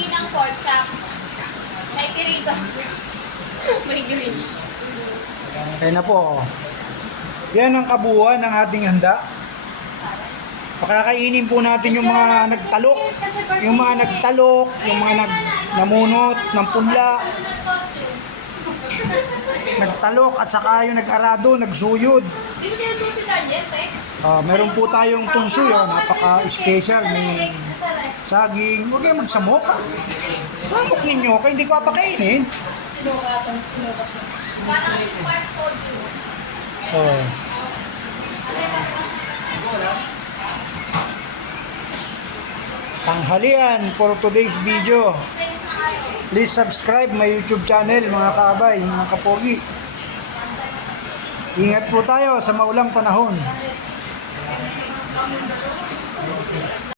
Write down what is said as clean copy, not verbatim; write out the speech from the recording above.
ng pork chop. May pirito. May green. Kaya na po. Yan ang kabuuan ng ating handa. Pakakainin po natin yung mga nagtalok, yung mga nagtalok, yung mga namunot ng punla, nagtalok at saka yung nag-arado, nagsuyod. Di ba sila si Daniel, eh? Meron po tayong tunso yun, napaka-special, may saging. Huwag kayong magsamok. Samok ninyo, kaya hindi ko papakainin. Sinukatan. Parang si Mark Soju. Oh. Tanghalian for today's video. Please subscribe my YouTube channel mga kaabay, mga kapogi. Ingat po tayo sa maulang panahon.